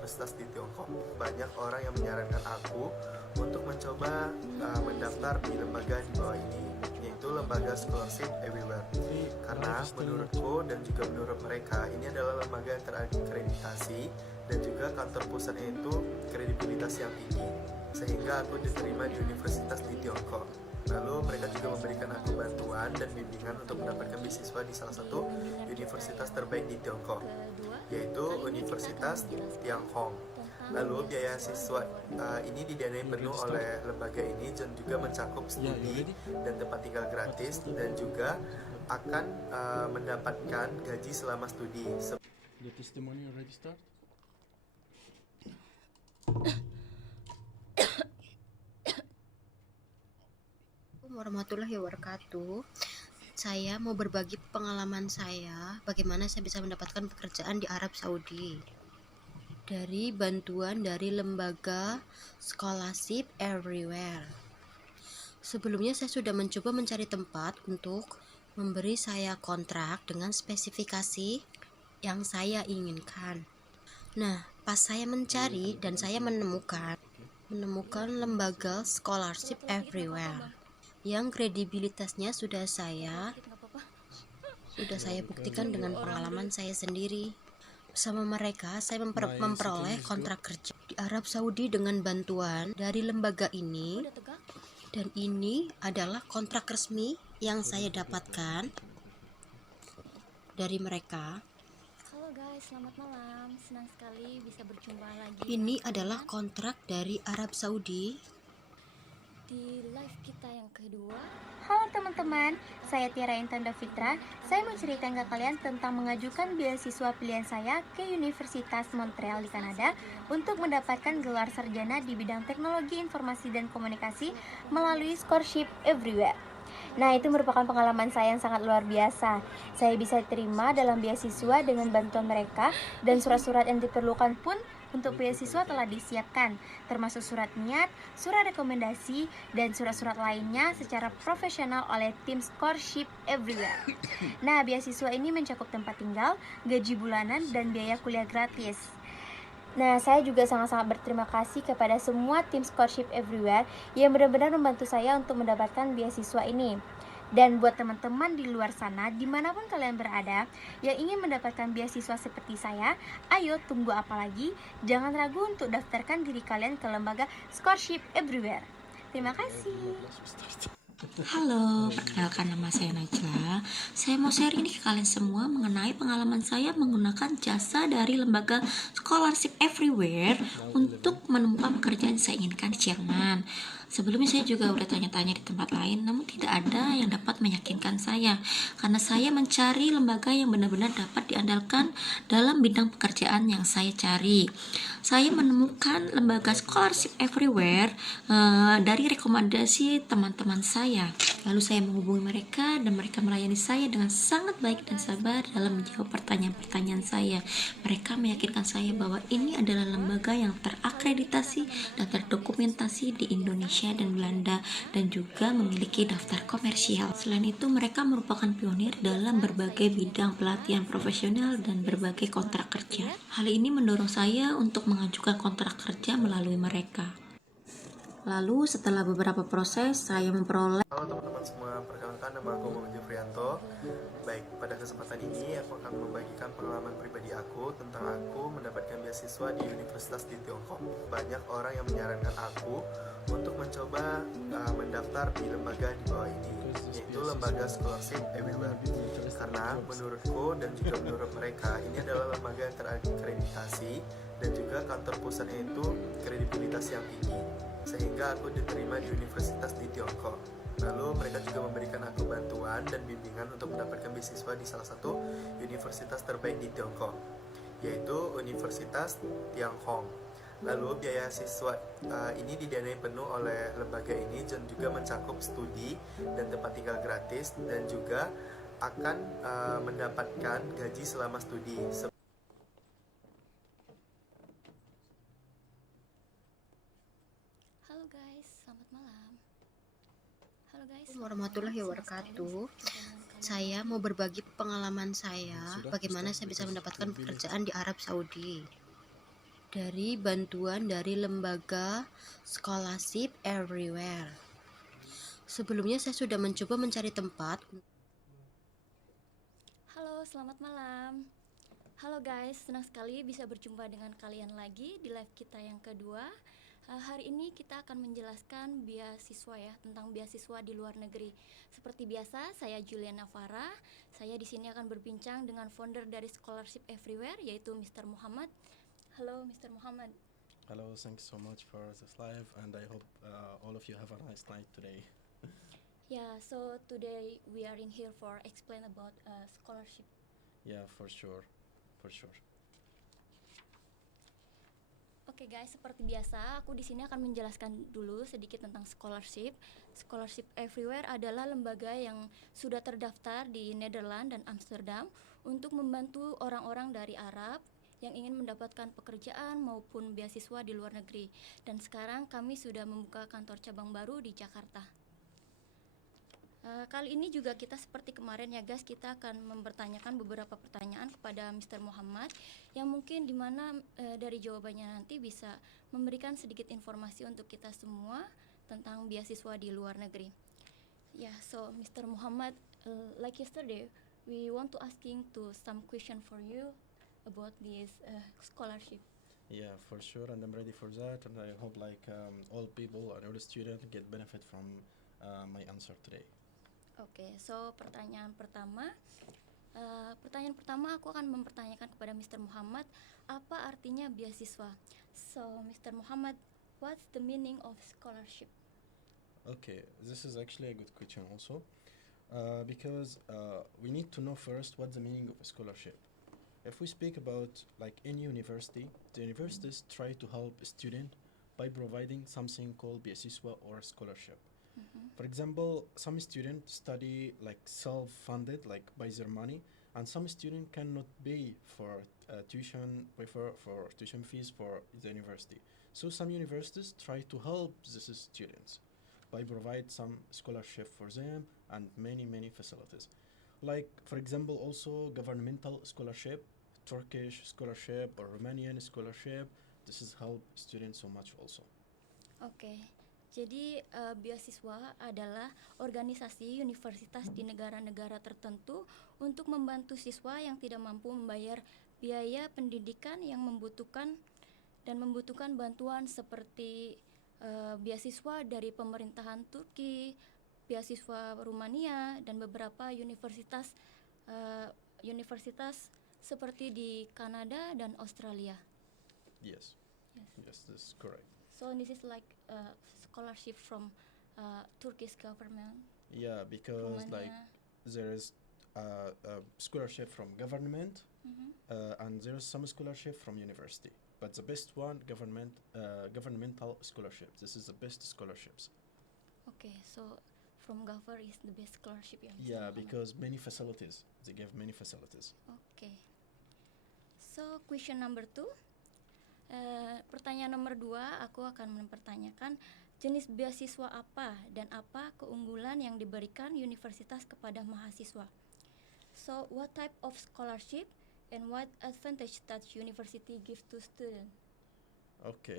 universitas di Tiongkok. Banyak orang yang menyarankan aku untuk mencoba mendaftar di lembaga di bawah ini, yaitu lembaga Scholarship Everywhere. Karena menurutku dan juga menurut mereka, ini adalah lembaga yang terakreditasi dan juga kantor pusatnya itu kredibilitas yang tinggi, sehingga aku diterima di universitas di Tiongkok. Lalu mereka juga memberikan aku bantuan dan bimbingan untuk mendapatkan beasiswa di salah satu universitas terbaik di Tiongkok, yaitu Universitas Tianhong. Lalu biaya siswa ini didanai penuh oleh lembaga ini dan juga mencakup studi dan tempat tinggal gratis, dan juga akan mendapatkan gaji selama studi. The testimony already start? Warahmatullahi wabarakatuh. Saya mau berbagi pengalaman saya bagaimana saya bisa mendapatkan pekerjaan di Arab Saudi dari bantuan dari lembaga Scholarship Everywhere. Sebelumnya saya sudah mencoba mencari tempat untuk memberi saya kontrak dengan spesifikasi yang saya inginkan. Nah, pas saya mencari dan saya menemukan lembaga Scholarship Everywhere yang kredibilitasnya sudah saya buktikan dengan pengalaman saya sendiri. Bersama mereka saya memperoleh kontrak kerja di Arab Saudi dengan bantuan dari lembaga ini, dan ini adalah kontrak resmi yang saya dapatkan dari mereka. Halo guys, selamat malam. Senang sekali bisa berjumpa lagi. Ini adalah kontrak dari Arab Saudi di live kita yang kedua. Halo teman-teman, saya Tiara Intan Fitra. Saya mau ceritakan ke kalian tentang mengajukan beasiswa pilihan saya ke Universitas Montreal di Kanada untuk mendapatkan gelar sarjana di bidang teknologi informasi dan komunikasi melalui Scholarship Everywhere. Nah, itu merupakan pengalaman saya yang sangat luar biasa. Saya bisa terima dalam beasiswa dengan bantuan mereka, dan surat-surat yang diperlukan pun untuk beasiswa telah disiapkan, termasuk surat niat, surat rekomendasi, dan surat-surat lainnya secara profesional oleh tim Scholarship Everywhere. Nah, beasiswa ini mencakup tempat tinggal, gaji bulanan, dan biaya kuliah gratis. Nah, saya juga sangat-sangat berterima kasih kepada semua tim Scholarship Everywhere yang benar-benar membantu saya untuk mendapatkan beasiswa ini. Dan buat teman-teman di luar sana, dimanapun kalian berada, yang ingin mendapatkan beasiswa seperti saya, ayo tunggu apa lagi? Jangan ragu untuk daftarkan diri kalian ke lembaga Scholarship Everywhere. Terima kasih. Halo, perkenalkan nama saya Najla. Saya mau share ini ke kalian semua mengenai pengalaman saya menggunakan jasa dari lembaga Scholarship Everywhere untuk menemukan pekerjaan yang saya inginkan di Jerman. Sebelumnya saya juga udah tanya-tanya di tempat lain, namun tidak ada yang dapat meyakinkan saya, karena saya mencari lembaga yang benar-benar dapat diandalkan dalam bidang pekerjaan yang saya cari. Saya menemukan lembaga Scholarship Everywhere dari rekomendasi teman-teman saya. Lalu saya menghubungi mereka dan mereka melayani saya dengan sangat baik dan sabar dalam menjawab pertanyaan-pertanyaan saya. Mereka meyakinkan saya bahwa ini adalah lembaga yang terakreditasi dan terdokumentasi di Indonesia dan Belanda, dan juga memiliki daftar komersial. Selain itu, mereka merupakan pionir dalam berbagai bidang pelatihan profesional dan berbagai kontrak kerja. Hal ini mendorong saya untuk mengajukan kontrak kerja melalui mereka. Lalu setelah beberapa proses, saya memperoleh. Halo teman-teman semua, perkenalkan nama aku Muhammad Jufrianto. Baik, pada kesempatan ini aku akan membagikan pengalaman pribadi aku tentang aku mendapatkan beasiswa di universitas di Tiongkok. Banyak orang yang menyarankan aku untuk mencoba mendaftar di lembaga di bawah ini, yaitu lembaga Scholarship Everywhere. Karena menurutku dan juga menurut mereka, ini adalah lembaga yang terakreditasi dan juga kantor pusatnya itu kredibilitas yang tinggi, sehingga aku diterima di universitas di Tiongkok. Lalu mereka juga memberikan aku bantuan dan bimbingan untuk mendapatkan beasiswa di salah satu universitas terbaik di Tiongkok, yaitu Universitas Tianhong. Lalu biaya siswa ini didanai penuh oleh lembaga ini dan juga mencakup studi dan tempat tinggal gratis, dan juga akan mendapatkan gaji selama studi. Halo guys, selamat malam. Halo guys, Warahmatullahi wabarakatuh. Saya mau berbagi pengalaman saya bagaimana saya bisa mendapatkan pekerjaan di Arab Saudi dari bantuan dari lembaga Scholarship Everywhere. Sebelumnya saya sudah mencoba mencari tempat. Halo, selamat malam. Halo guys, senang sekali bisa berjumpa dengan kalian lagi di live kita yang kedua. Hari ini kita akan menjelaskan beasiswa ya, tentang beasiswa di luar negeri. Seperti biasa, saya Juliana Farah. Saya di sini akan berbincang dengan founder dari Scholarship Everywhere, yaitu Mr. Muhammad. Halo, Mr. Muhammad. Hello, thanks so much for this live, and I hope all of you have a nice night today. Yeah, so today we are in here for explain about scholarship. Yeah, for sure, for sure. Oke guys, seperti biasa, aku di sini akan menjelaskan dulu sedikit tentang scholarship. Scholarship Everywhere adalah lembaga yang sudah terdaftar di Nederland dan Amsterdam untuk membantu orang-orang dari Arab yang ingin mendapatkan pekerjaan maupun beasiswa di luar negeri. Dan sekarang kami sudah membuka kantor cabang baru di Jakarta. Kali ini juga kita seperti kemarin ya guys, kita akan mempertanyakan beberapa pertanyaan kepada Mr. Muhammad yang mungkin dimana dari jawabannya nanti bisa memberikan sedikit informasi untuk kita semua tentang beasiswa di luar negeri. Yeah, so Mr. Muhammad, like yesterday, we want to asking to some question for you about this scholarship. Yeah, for sure, and I'm ready for that, and I hope all people and all students get benefit from my answer today. Oke, so pertanyaan pertama aku akan mempertanyakan kepada Mr. Muhammad, apa artinya beasiswa? So, Mr. Muhammad, what's the meaning of scholarship? Okay, this is actually a good question also, because we need to know first what the meaning of a scholarship. If we speak about like any university, the universities try to help a student by providing something called beasiswa or scholarship. For example, some students study like self-funded, like by their money, and some students cannot pay for tuition fees for the university. So some universities try to help these students by provide some scholarship for them and many facilities. Like for example, also governmental scholarship, Turkish scholarship or Romanian scholarship. This is help students so much also. Oke. Jadi beasiswa adalah organisasi universitas di negara-negara tertentu untuk membantu siswa yang tidak mampu membayar biaya pendidikan yang membutuhkan bantuan seperti beasiswa dari pemerintahan Turki, beasiswa Rumania, dan beberapa universitas seperti di Kanada dan Australia. Yes, this is correct. So this is like scholarship from Turkish government. Yeah, because Romania. like there is a scholarship from government, and there is some scholarship from university. But the best one, governmental scholarship. This is the best scholarships. Okay, so from government is the best scholarship ya? Mr. Yeah, Muhammad? because many facilities. They give many facilities. Okay. So question number 2. Pertanyaan nomor 2, aku akan mempertanyakan jenis beasiswa apa dan apa keunggulan yang diberikan universitas kepada mahasiswa. So, what type of scholarship and what advantage that university give to student? Okay.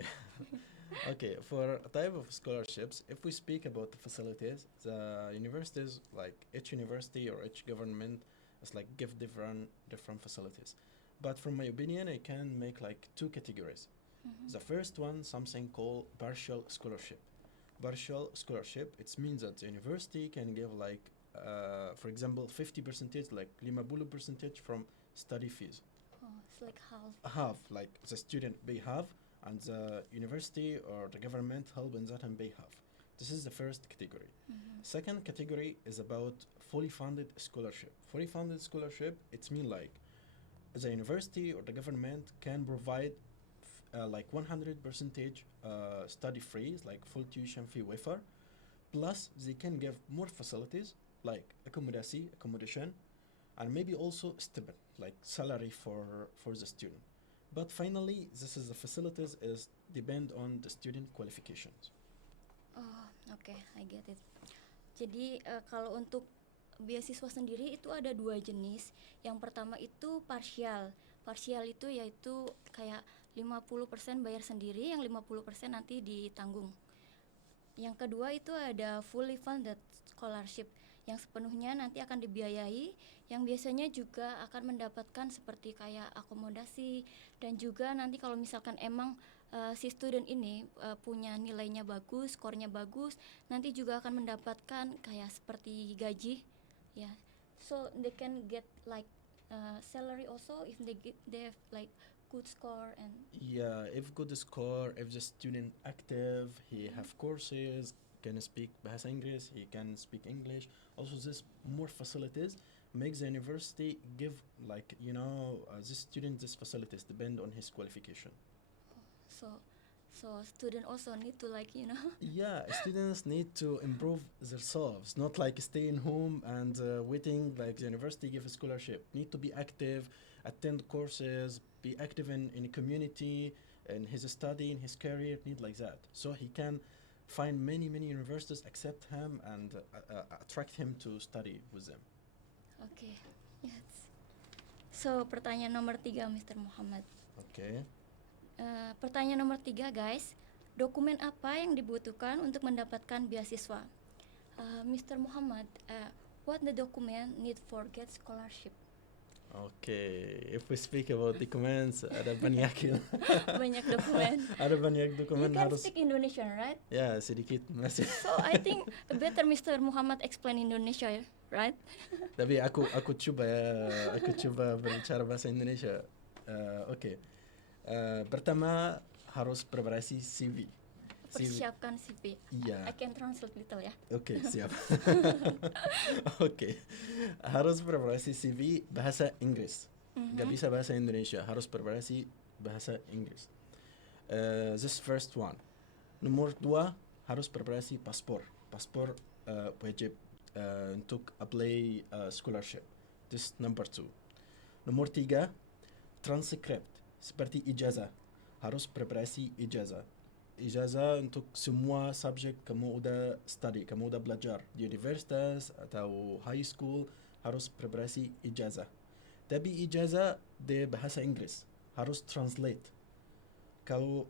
Okay, for type of scholarships, if we speak about the facilities, the universities, like each university or each government, is like give different facilities. But from my opinion, I can make like two categories. The first one, something called partial scholarship. Partial scholarship, it means that the university can give like, for example, 50%, like 50% from study fees. Oh, it's like half. Half, like the student pay half, and the university or the government help in that and pay half. This is the first category. Second category is about fully funded scholarship. Fully funded scholarship, it's mean like the university or the government can provide like 100% study free, like full tuition fee waiver, plus they can give more facilities like accommodation, and maybe also stipend, like salary for the student. But finally, this is the facilities is depend on the student qualifications. Oh, okay, I get it. Jadi kalau untuk beasiswa sendiri itu ada 2 jenis. Yang pertama itu partial. Partial itu yaitu kayak 50% bayar sendiri, yang 50% nanti ditanggung. Yang kedua itu ada fully funded scholarship yang sepenuhnya nanti akan dibiayai, yang biasanya juga akan mendapatkan seperti kayak akomodasi, dan juga nanti kalau misalkan emang si student ini punya nilainya bagus, skornya bagus, nanti juga akan mendapatkan kayak seperti gaji, ya. So they can get like salary also if they have like good score and Yeah, if good score, if the student active, he have courses, can speak Bahasa English, he can speak English. Also, this more facilities makes the university give like this student this facilities depend on his qualification. so student also need to like Yeah, students need to improve themselves, not like staying home and waiting like the university give a scholarship. Need to be active, attend courses, be active in community, in his study, in his career, need like that. So he can find many universities accept him and attract him to study with them. Okay, yes. So pertanyaan nomor 3, Mr. Muhammad. Okay. Pertanyaan nomor 3, guys. Dokumen apa yang dibutuhkan untuk mendapatkan beasiswa? Mr. Muhammad, what the document need for get scholarship? Okay, if we speak about documents, ada banyak Banyak dokumen. ada banyak You dokumen can harus. speak Indonesian, right? Ya, sedikit masih. So I think better Mr. Muhammad explain Indonesia, right? Tapi aku coba berbicara bahasa Indonesia. Oke. Pertama harus preparasi CV. Persiapkan CV. Iya. I can translate little ya. Oke, siap. Oke. Harus preparasi CV bahasa Inggris. Gak bisa bahasa Indonesia, harus preparasi bahasa Inggris. This first one. Nomor 2 harus preparasi paspor. Paspor wajib untuk apply scholarship. This number 2. Nomor 3 transcript seperti ijazah. Harus preparasi ijazah. Ijazah untuk semua subjek kamu udah study, kamu udah belajar di universitas atau high school, harus preparasi ijazah. Tapi ijazah di bahasa Inggris, harus translate. Kalau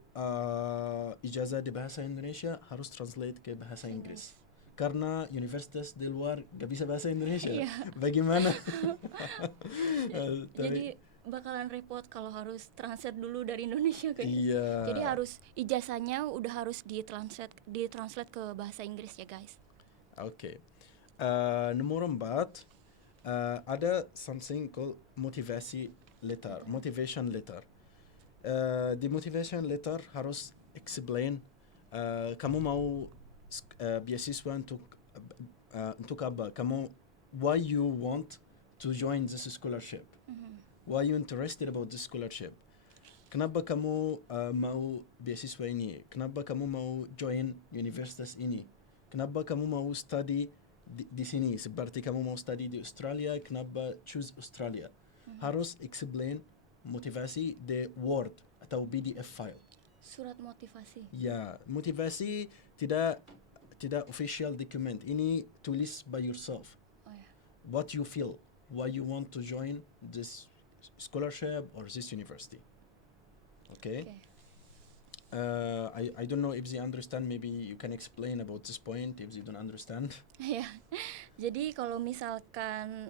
ijazah di bahasa Indonesia harus translate ke bahasa Inggris. Karena universitas di luar gak bisa bahasa Indonesia. Iya. Bagaimana? Jadi bakalan repot kalau harus translate dulu dari Indonesia kayak gitu. Iya. Jadi harus ijazahnya udah harus ditranslate ke bahasa Inggris ya, guys. Oke. Nomor 4 ada something called motivation letter. Di motivation letter harus explain kamu mau beasiswa untuk apa? Why you want to join this scholarship? Why you interested about this scholarship? Kenapa kamu mau beasiswa ini? Kenapa kamu mau join universitas ini? Kenapa kamu mau study di sini? Seperti kamu mau study di Australia, kenapa choose Australia? Harus explain motivasi di Word atau PDF file. Surat motivasi. Ya, motivasi tidak official document. Ini tulis by yourself. Oh ya. What you feel, why you want to join this scholarship or this university. Okay? I don't know if they understand. Maybe you can explain about this point if they don't understand. Ya. Jadi kalau misalkan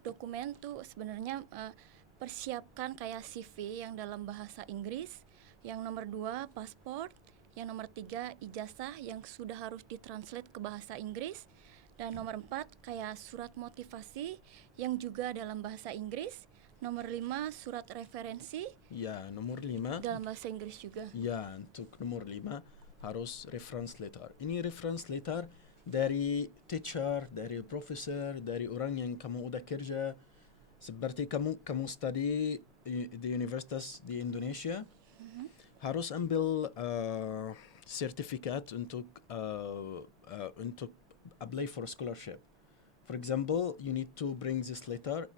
dokumen tuh sebenarnya persiapkan kayak CV yang dalam bahasa Inggris, yang nomor 2 paspor, yang nomor 3 ijazah yang sudah harus ditranslate ke bahasa Inggris, dan nomor 4 kayak surat motivasi yang juga dalam bahasa Inggris, nomor 5 surat referensi Ya, nomor 5. dalam bahasa Inggris juga. Ya, untuk nomor 5 harus reference letter. Ini reference letter dari teacher, dari professor, dari orang yang kamu udah kerja. Seperti kamu study di universitas di Indonesia, harus ambil sertifikat untuk apply for scholarship. For example, you need to bring this letter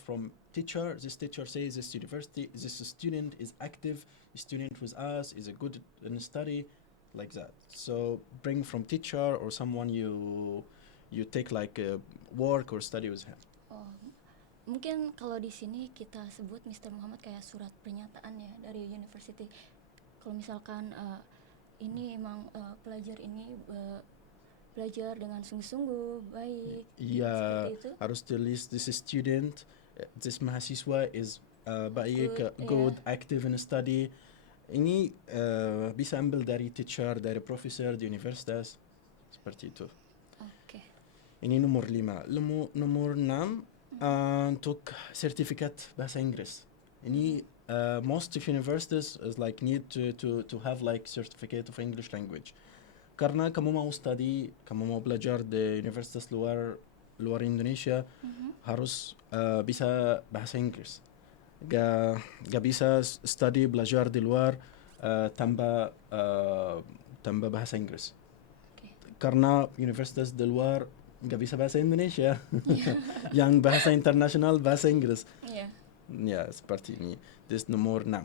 from teacher. This teacher says this university, this student is active, student with us, is a good in study, like that. So bring from teacher or someone you take like work or study with him. Oh, mungkin kalau di sini kita sebut Mr. Muhammad kayak surat pernyataan ya dari university. Kalau misalkan ini emang pelajar ini belajar dengan sungguh-sungguh baik, Ya, seperti itu. harus tulis this student, this mahasiswa is baik, Good, good, active in study. Ini bisa ambil dari teacher, dari profesor di universitas, seperti itu. Oke. Ini nomor 5. Nomor 6 untuk sertifikat bahasa Inggris. Ini most of universities is like need to have like certificate of English language. Karena kamu mau study, kamu mau belajar di universitas luar Indonesia, harus bisa bahasa Inggris. Gak bisa study belajar di luar tanpa bahasa Inggris. Oke. Karena universitas di luar nggak bisa bahasa Indonesia. Yang bahasa internasional bahasa Inggris. Iya. Ya, seperti ini. This nomor 6.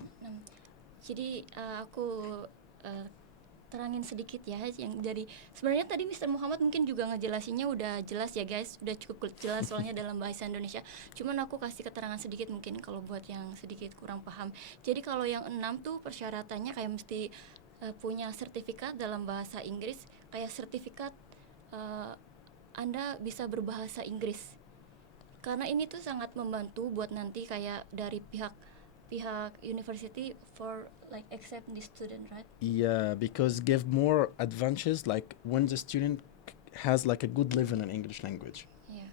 Jadi aku terangin sedikit ya yang dari sebenarnya tadi Mr. Muhammad mungkin juga ngejelasinnya udah jelas ya guys, udah cukup jelas soalnya dalam bahasa Indonesia. Cuman aku kasih keterangan sedikit mungkin kalau buat yang sedikit kurang paham. Jadi kalau yang 6 tuh persyaratannya kayak mesti punya sertifikat dalam bahasa Inggris, kayak sertifikat Anda bisa berbahasa Inggris. Karena ini tuh sangat membantu buat nanti kayak dari pihak university for like accept the student, right? Yeah, because give more advantages like when the student has like a good level in English language. Iya.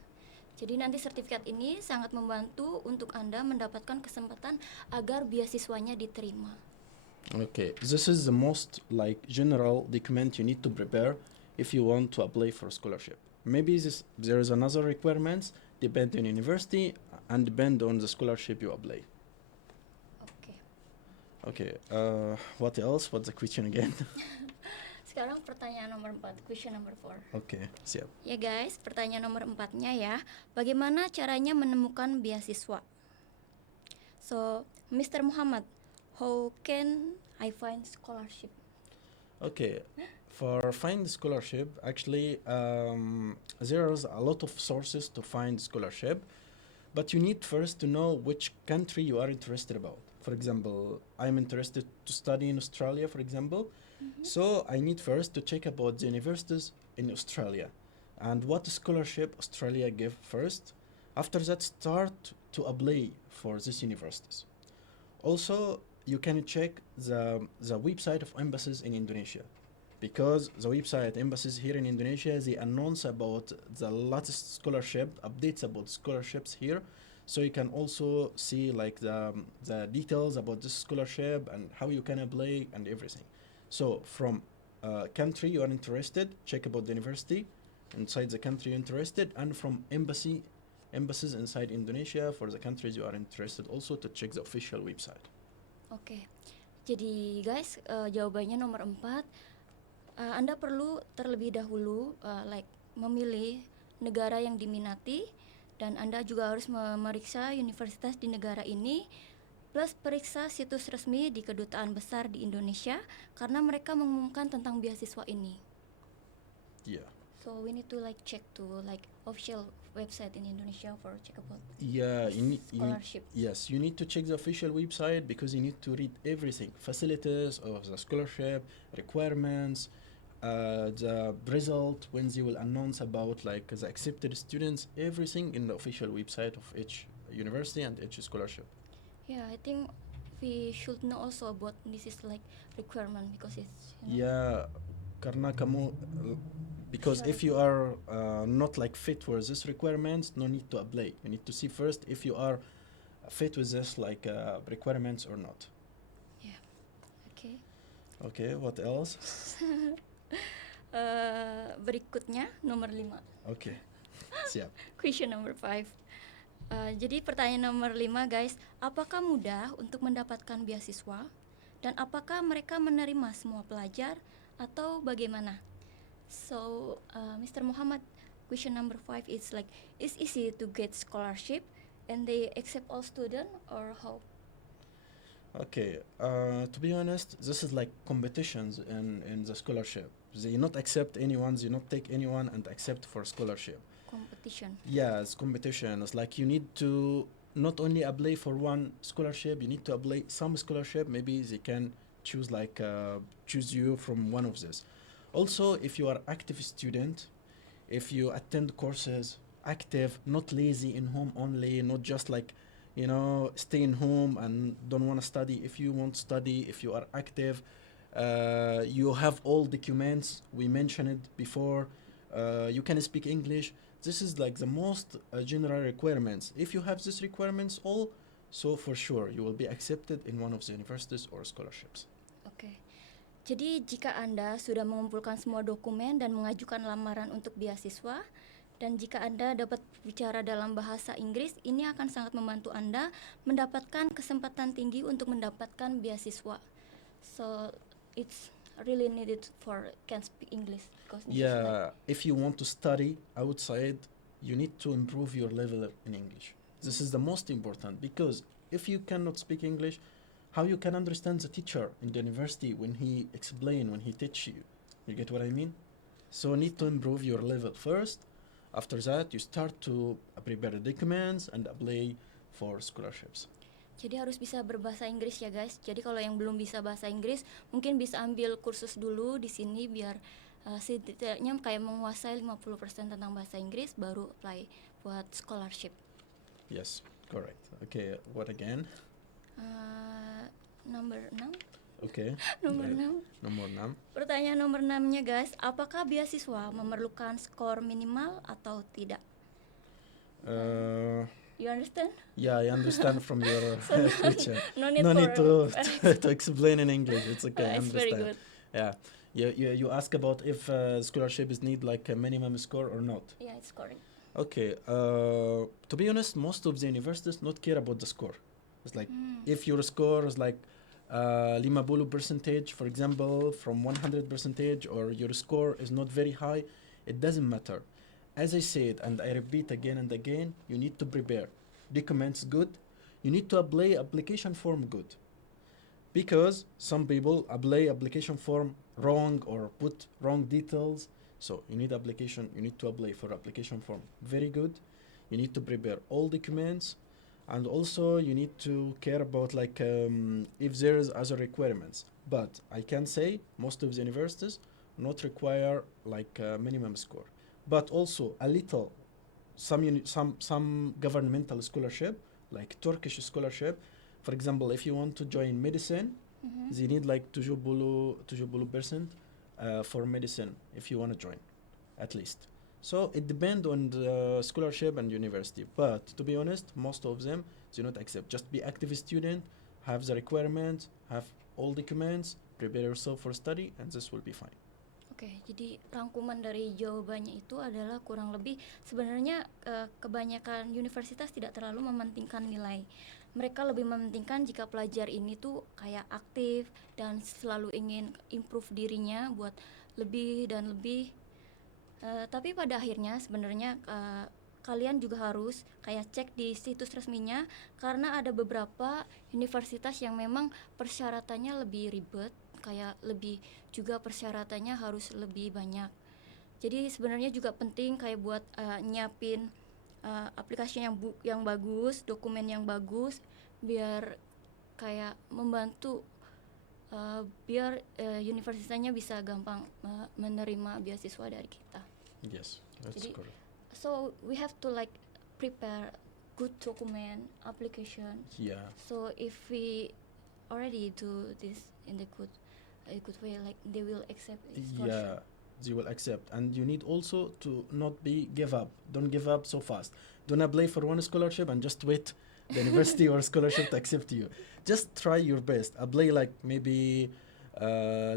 Jadi nanti sertifikat ini sangat membantu untuk Anda mendapatkan kesempatan agar beasiswanya diterima. Okay, this is the most like general document you need to prepare if you want to apply for a scholarship. Maybe there is another requirements depend on university and depend on the scholarship you apply. Oke. Okay, what else? What's the question again? Sekarang pertanyaan nomor 4, question number 4. Okay, siap. Ya guys, pertanyaan nomor 4-nya ya. Bagaimana caranya menemukan beasiswa? So, Mr. Muhammad, how can I find scholarship? Okay, for find scholarship, actually, there's a lot of sources to find scholarship, but you need first to know which country you are interested about. For example, I'm interested to study in Australia, for example, so I need first to check about the universities in Australia and what scholarship Australia give first. After that, start to apply for these universities. Also, you can check the website of embassies in Indonesia, because the website embassies here in Indonesia, they announce about the latest scholarship updates about scholarships here, so you can also see like the details about this scholarship and how you can apply and everything. So from country you are interested, check about the university inside the country you're interested, and from embassies inside Indonesia for the countries you are interested, also to check the official website. Oke. Jadi guys, jawabannya nomor 4. Anda perlu terlebih dahulu like memilih negara yang diminati, dan Anda juga harus memeriksa universitas di negara ini, plus periksa situs resmi di kedutaan besar di Indonesia karena mereka mengumumkan tentang beasiswa ini. Yeah. So we need to like check to like official website in Indonesia for check about Yeah, scholarship. yes, you need to check the official website because you need to read everything, facilities of the scholarship, requirements, the result when they will announce about like the accepted students, everything in the official website of each university and each scholarship. Yeah, I think we should know also about this is like requirement because it's Yeah, karena kamu because if you are not like fit for this requirements, no need to apply. You need to see first if you are fit with this like requirements or not. okay. Okay, what else? Berikutnya nomor 5. Okay, siap. Question number 5. Jadi pertanyaan nomor 5 guys, apakah mudah untuk mendapatkan beasiswa dan apakah mereka menerima semua pelajar atau bagaimana? So, Mr. Muhammad, question number 5 is like, is easy to get scholarship and they accept all student or how? Okay, to be honest, this is like competitions in the scholarship. They not accept anyone, they not take anyone and accept for scholarship. competition. Yeah, it's competition. It's like you need to not only apply for one scholarship, you need to apply some scholarship. Maybe they can choose choose you from one of this. Also, if you are active student, if you attend courses, active, not lazy in home only, not just stay in home and don't want to study. If you want to study, if you are active, you have all documents. We mentioned it before. You can speak English. This is like the most general requirements. If you have these requirements all, so for sure you will be accepted in one of the universities or scholarships. Oke. Jadi jika Anda sudah mengumpulkan semua dokumen dan mengajukan lamaran untuk beasiswa, dan jika Anda dapat bicara dalam bahasa Inggris, ini akan sangat membantu Anda mendapatkan kesempatan tinggi untuk mendapatkan beasiswa. So it's really needed for can speak English because this is like- Yeah, if you want to study outside, you need to improve your level in English. This is the most important because if you cannot speak English, how you can understand the teacher in the university when he explain, when he teach you? You get what I mean? So need to improve your level first. After that, you start to prepare the documents and apply for scholarships. Jadi harus bisa berbahasa Inggris ya guys. Jadi kalau yang belum bisa bahasa Inggris, mungkin bisa ambil kursus dulu di sini biar setidaknya kayak menguasai 50% tentang bahasa Inggris baru apply buat scholarship. Yes, correct. Okay, what again? Nomor 6. Okay. Nomor right. 6. Nomor 6. Pertanyaan nomor 6-nya guys, apakah beasiswa memerlukan skor minimal atau tidak? You understand? Yeah, I understand from your So question. no need No need for to explain in English. It's okay. I it's very understand. good. Yeah. You ask about if scholarship is need like a minimum score or not. Yeah, it's correct. Okay. To be honest, most of the universities not care about the score. It's like if your score is like Lima Bulu percentage, for example, from 100 percentage, or your score is not very high, it doesn't matter. As I said, and I repeat again and again, you need to prepare documents good. You need to apply application form good. Because some people apply application form wrong or put wrong details. So you need to apply for application form very good. You need to prepare all documents, and also you need to care about if there is other requirements. But I can say most of the universities not require minimum score, but also a little some governmental scholarship like Turkish scholarship. For example, if you want to join medicine, they need like 70% for medicine if you want to join, at least. So it depends on the scholarship and university. But to be honest, most of them do not accept. Just be active student, have the requirements, have all documents, prepare yourself for study, and this will be fine. Oke, jadi rangkuman dari jawabannya itu adalah kurang lebih sebenarnya kebanyakan universitas tidak terlalu mementingkan nilai. Mereka lebih mementingkan jika pelajar ini tuh kayak aktif dan selalu ingin improve dirinya buat lebih dan lebih. Tapi pada akhirnya sebenarnya kalian juga harus kayak cek di situs resminya karena ada beberapa universitas yang memang persyaratannya lebih ribet, kayak lebih juga persyaratannya harus lebih banyak. Jadi sebenarnya juga penting kayak buat nyiapin aplikasi yang bagus, dokumen yang bagus biar kayak membantu biar universitasnya bisa gampang menerima beasiswa dari kita. Yes, that's Jadi, correct. So we have to prepare good document application. Yeah. So if we already do this in a good way, they will accept it. Yeah, they will accept. And you need also to not give up. Don't give up so fast. Don't apply for one scholarship and just wait the university or scholarship to accept you. Just try your best. Apply maybe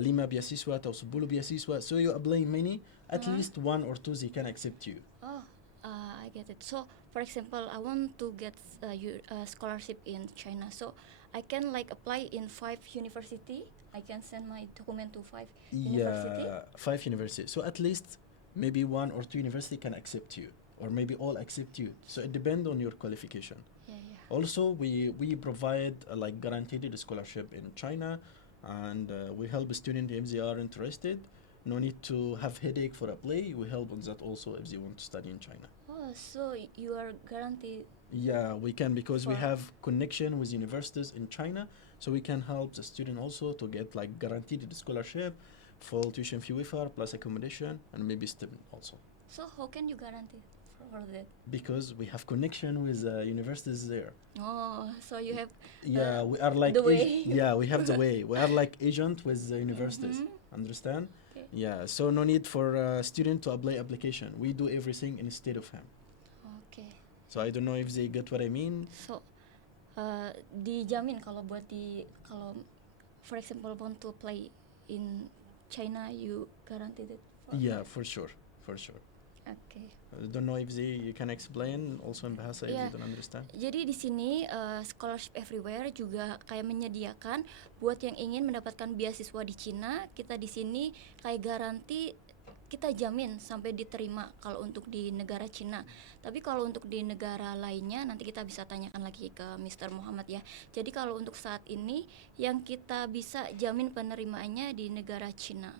Lima Beasiswa atau 10 beasiswa. So you apply many, at least one or two they can accept you. Oh, I get it. So, for example, I want to get a scholarship in China. So, I can apply in 5 university. I can send my document to 5 university. Yeah, 5 universities. So at least maybe 1 or 2 university can accept you, or maybe all accept you. So it depends on your qualification. Yeah. Also, we provide guaranteed scholarship in China, and we help students if they are interested. No need to have headache for apply. We help on that also if they want to study in China. Oh, so you are guaranteed. Yeah, we can because we For- have connection with universities in China, so we can help the student also to get like guaranteed scholarship, full tuition fee waiver plus accommodation and maybe stipend also. So how can you guarantee for that? Because we have connection with universities there. Oh, so you have. Yeah, we are like the way. yeah, we have the way. We are like agent with the universities. Mhm. Understand? Okay. Yeah, so no need for student to apply application. We do everything instead of him. Oke. So I don't know if they get what I mean. So dijamin kalau buat kalau for example want to apply in China, you guarantee that. Yeah, for sure, for sure. Oke. I don't know if you can explain also in bahasa if Yeah. you don't understand. Jadi di sini Scholarship Everywhere juga kayak menyediakan buat yang ingin mendapatkan beasiswa di Cina, kita di sini kayak garansi, kita jamin sampai diterima kalau untuk di negara Cina. Tapi kalau untuk di negara lainnya nanti kita bisa tanyakan lagi ke Mr. Muhammad ya. Jadi kalau untuk saat ini yang kita bisa jamin penerimaannya di negara Cina.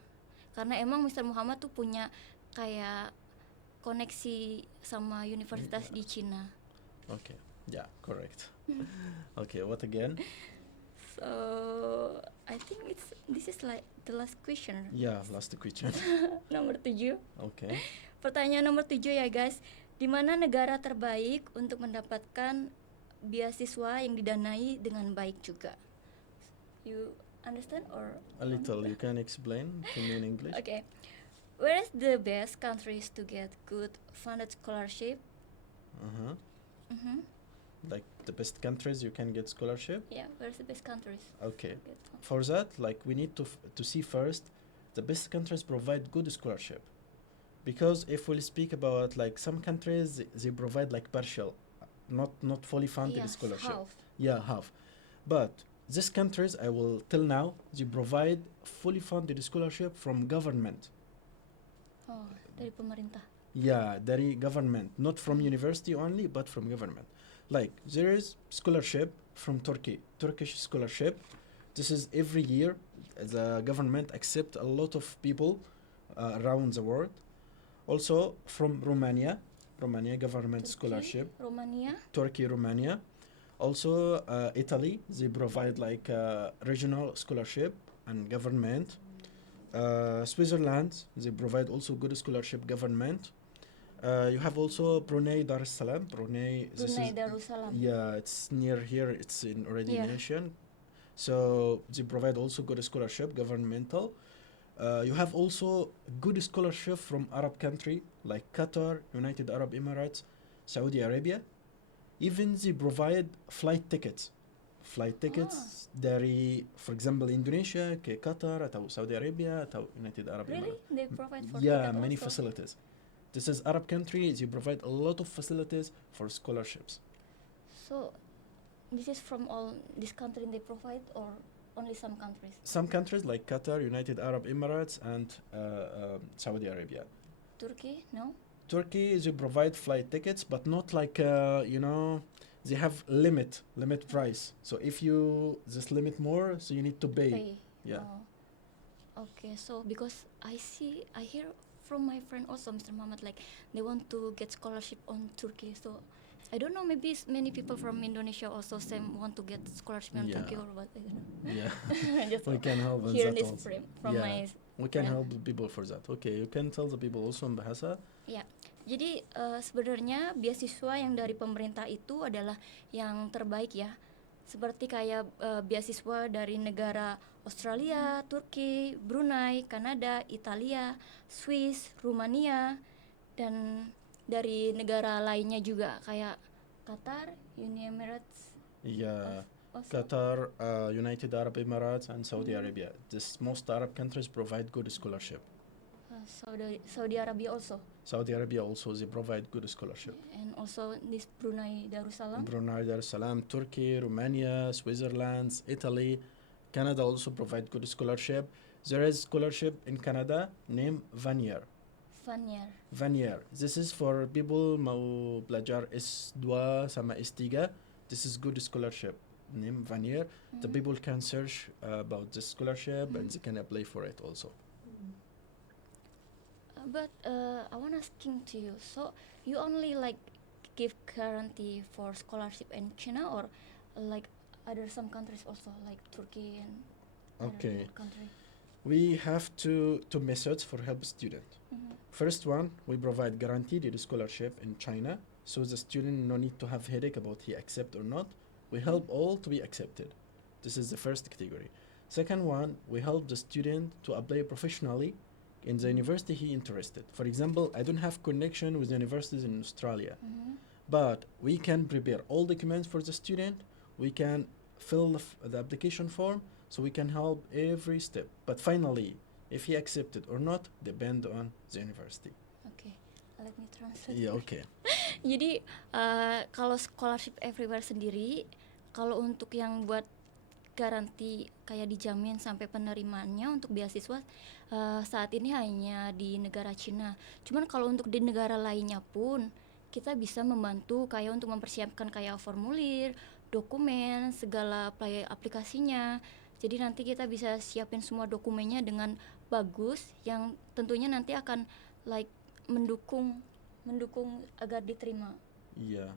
Karena emang Mr. Muhammad tuh punya kayak koneksi sama universitas di Cina. Okay. Yeah, correct. Okay, what again? So I think this is like the last question. Yeah, last question. Nomor 7. Okay. Pertanyaan nomor 7 ya guys. Di mana negara terbaik untuk mendapatkan beasiswa yang didanai dengan baik juga? You understand or? A little. You can explain to me in English. Okay. Where is the best countries to get good funded scholarship? Uh-huh. Mhm. Like the best countries you can get scholarship. Yeah, where's the best countries? Okay. To get fund- For that, like we need to see first the best countries provide good scholarship, because if we speak about like some countries they provide like partial, not fully funded Yes, scholarship. half. Yeah, half. But these countries, I will till now, they provide fully funded scholarship from government. Oh, dari pemerintah. Yeah, dari government, not from university only, but from government. Like there is scholarship from Turkish scholarship. This is every year. The government accept a lot of people around the world. Also from Romania government Turki, scholarship. Romania. Turkey, Romania. Also Italy, they provide like regional scholarship and government. Switzerland, they provide also good scholarship government. You have also Brunei Darussalam. Brunei Darussalam. yeah, it's near here. It's in already Yeah. nation. So they provide also good scholarship, governmental. You have also good scholarship from Arab country like Qatar, United Arab Emirates, Saudi Arabia. Even they provide flight tickets. Flight tickets dari, for example, Indonesia ke Qatar atau Saudi Arabia atau United Arab Really? Emirates. They provide for Yeah, ticket many also? facilities. This is Arab country. They provide a lot of facilities for scholarships. So this is from all this country they provide or only some countries? Some countries like Qatar, United Arab Emirates, and Saudi Arabia. Turkey? No? Turkey, they provide flight tickets, but not like they have limit price. So if you just limit more, so you need to pay. Yeah. Oh. Okay, so because I hear from my friend also, Mr. Muhammad, like they want to get scholarship on Turkey. So I don't know, maybe many people from Indonesia also same want to get scholarship on Yeah. Turkey or what. I don't know. Yeah. Just We can help with hear that this also. from Yeah. my. We can friend. help the people for that. Okay, you can tell the people also in bahasa. Jadi sebenarnya beasiswa yang dari pemerintah itu adalah yang terbaik ya. Seperti kayak beasiswa dari negara Australia, Turki, Brunei, Kanada, Italia, Swiss, Rumania, dan dari negara lainnya juga kayak Qatar, Uni Emirates, Yeah. also. Qatar, United Arab Emirates, and Saudi Arabia. This most Arab countries provide good scholarship. Saudi Arabia also, Saudi Arabia also they provide good scholarship. and also this Brunei Darussalam. Brunei Darussalam, Turkey, Romania, Switzerland, Italy, Canada also provide good scholarship. There is scholarship in Canada named Vanier. Vanier. This is for people mau belajar S2 sama S3. This is good scholarship named Vanier. The Mhm. people can search about this scholarship and they can apply for it also. But I want asking to you. So you only like give guarantee for scholarship in China, or like other some countries also, like Turkey and Okay. other country? We have two methods for help student. Mhm. First one, we provide guaranteed scholarship in China, so the student no need to have headache about he accept or not. We help all to be accepted. This is the first category. Second one, we help the student to apply professionally in the university he interested. For example, I don't have connection with universities in Australia, Mhm. but we can prepare all documents for the student. We can fill the application form, so we can help every step. But finally, if he accepted or not, depend on the university. Okay, let me translate. Yeah, okay. Jadi kalau scholarship everywhere sendiri, kalau untuk yang buat garansi kayak dijamin sampai penerimaannya untuk beasiswa saat ini hanya di negara Cina. Cuman kalau untuk di negara lainnya pun kita bisa membantu kayak untuk mempersiapkan kayak formulir, dokumen, segala aplikasinya. Jadi nanti kita bisa siapin semua dokumennya dengan bagus yang tentunya nanti akan like mendukung agar diterima. Yeah.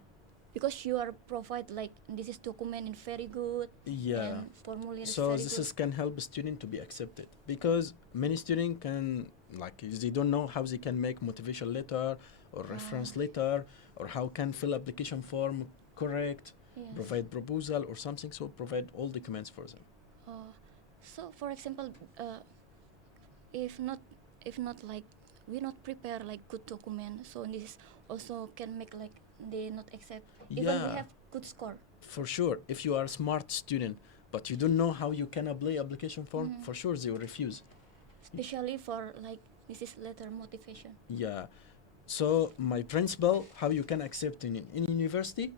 Because you are provide like this is document in very good Yeah. and formular is So very this good. is can help a student to be accepted because many student can like they don't know how they can make motivation letter or reference letter or how can fill application form correct, Yes. provide proposal or something. So provide all documents for them. So for example, if not like we not prepare like good document, so this is also can make like they not accept even we Yeah. have good score. For sure, if you are a smart student but you don't know how you can apply application form, Mhm. for sure they will refuse. Especially for like this is letter motivation. Yeah. So my principle, how you can accept in any university,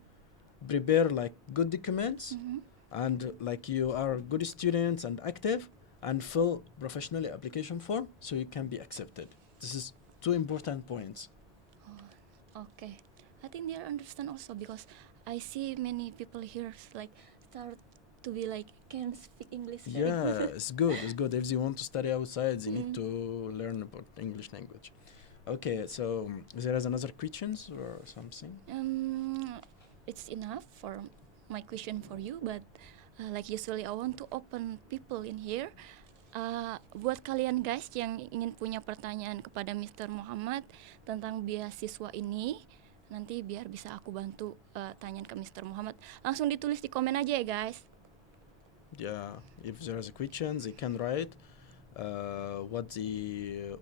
prepare like good documents Mhm. and like you are good students and active and fill professionally application form so you can be accepted. This is two important points. Okay, I think they understand also because I see many people here like start to be like can speak English very Yeah, good. it's good. It's good. If they want to study outside, they need Mm. to learn about English language. Okay, so there is another questions or something? It's enough for my question for you, but like usually I want to open people in here. Buat kalian guys yang ingin punya pertanyaan kepada Mr. Muhammad tentang beasiswa ini, nanti biar bisa aku bantu tanyain ke Mr. Muhammad. Langsung ditulis di komen aja ya guys. Yeah, if there is a question, they can write what the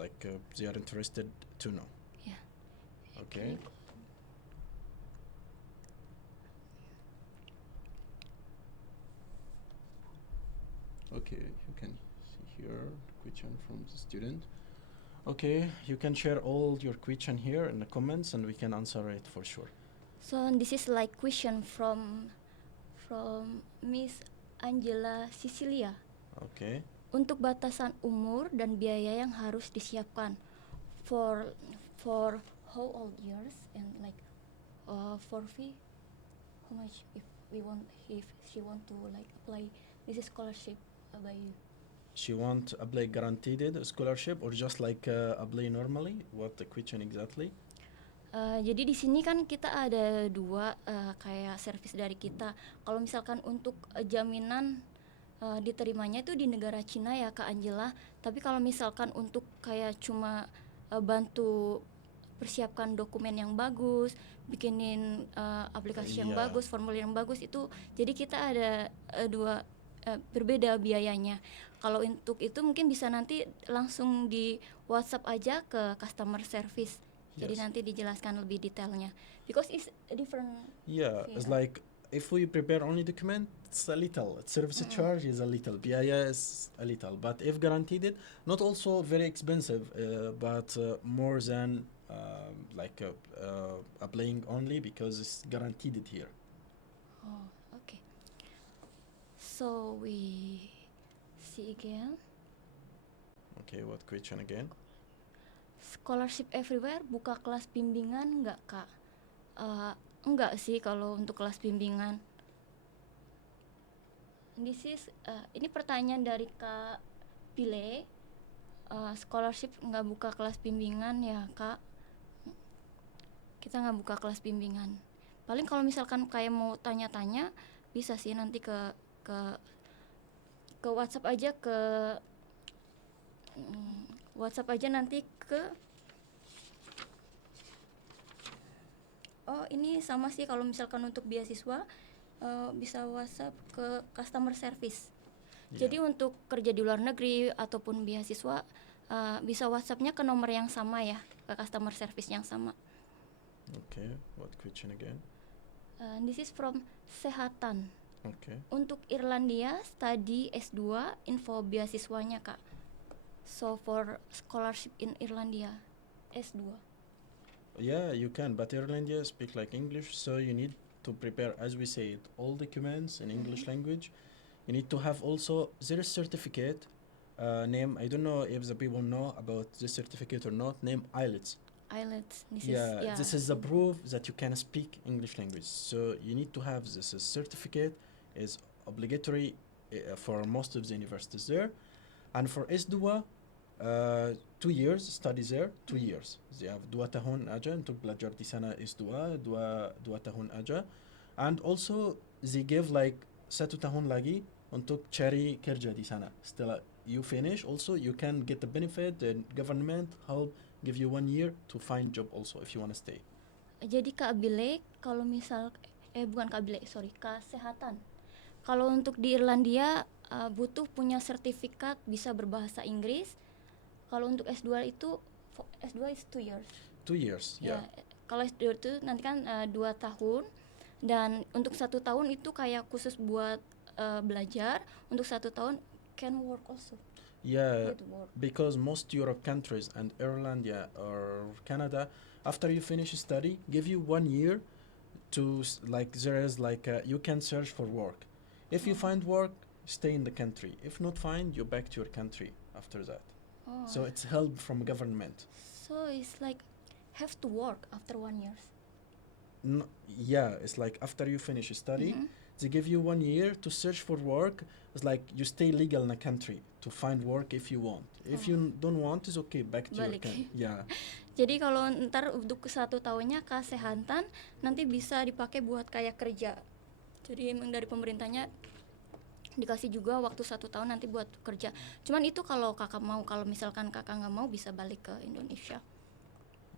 like they are interested to know. Yeah. Okay. Okay, you can see here the question from the student. Okay, you can share all your question here in the comments and we can answer it for sure. So this is like question from Miss Angela Cecilia. Okay. Untuk batasan umur dan biaya yang harus disiapkan for how old years and like for fee how much if she want to like apply this scholarship by you. She want apply guaranteed scholarship or just like apply normally? What the question exactly? Jadi di sini kan kita ada dua kayak servis dari kita. Kalau misalkan untuk jaminan diterimanya itu di negara Cina ya Kak Angela. Tapi kalau misalkan untuk kayak cuma bantu persiapkan dokumen yang bagus, bikinin aplikasi yang Iya. bagus, formulir yang bagus itu, jadi kita ada dua berbeda biayanya. Kalau untuk itu mungkin bisa nanti langsung di WhatsApp aja ke customer service. Jadi Yes. nanti dijelaskan lebih detailnya. Because it's a different. Yeah, it's Yeah. like if we prepare only document, it's a little. Service charge is a little. BIA is a little. But if guaranteed it, not also very expensive, but more than applying only because it's guaranteed it here. Oh, okay. So we see again. Okay, what question again? Scholarship everywhere buka kelas bimbingan nggak Kak? Enggak sih kalau untuk kelas bimbingan. This is ini pertanyaan dari Kak Pile. scholarship nggak buka kelas bimbingan ya kak, kita nggak buka kelas bimbingan. Paling kalau misalkan kayak mau tanya-tanya bisa sih nanti ke WhatsApp aja WhatsApp aja nanti ke ini sama sih kalau misalkan untuk beasiswa bisa WhatsApp ke customer service. Jadi untuk kerja di luar negeri ataupun beasiswa bisa WhatsAppnya ke nomor yang sama ya, ke customer service yang sama. Okay, what question again? This is from Sehatan. Okay. Untuk Irlandia study S2 info beasiswanya kak. So for scholarship in Irlandia S2. Yeah, you can, but Irlandia speak like English, so you need to prepare, as we said, all documents in English language. You need to have also their certificate name. I don't know if the people know about this certificate or not. Name IELTS. IELTS. This is a proof that you can speak English language. So you need to have this certificate. Is obligatory for most of the universities there, and for S2, 2 years study there. 2 years. They have 2 tahun aja untuk belajar di sana S2, 2 tahun aja, and also they give like 1 tahun lagi untuk cari kerja di sana. Setelah you finish, also you can get the benefit. The government help give you 1 year to find job also if you want to stay. Jadi Kak Abile, kalau misal bukan Kak Abile, sorry, Kak Sehatan. Kalau untuk di Irlandia butuh punya sertifikat bisa berbahasa Inggris. Kalau untuk S2 itu S2 is 2 years. 2 years, yeah. Kalau S2 itu nanti kan 2 tahun, dan untuk 1 tahun itu kayak khusus buat belajar. Untuk 1 tahun can work also. Yeah, Good work. because most Europe countries and Ireland, or Canada, after you finish study, give you 1 year to you can search for work. If you find work, stay in the country. If not find, you back to your country after that. So it's help from government. So it's like have to work after 1 year. It's like after you finish study, they give you 1 year to search for work. It's like you stay legal in a country to find work if you want. If you don't want, it's okay, back to your Balik. country. Yeah. Jadi kalau ntar untuk 1 tahunnya kesehatan nanti bisa dipakai buat kayak kerja. Jadi emang dari pemerintahnya dikasih juga waktu 1 tahun nanti buat kerja. Cuman itu kalau kakak mau, kalau misalkan kakak nggak mau bisa balik ke Indonesia.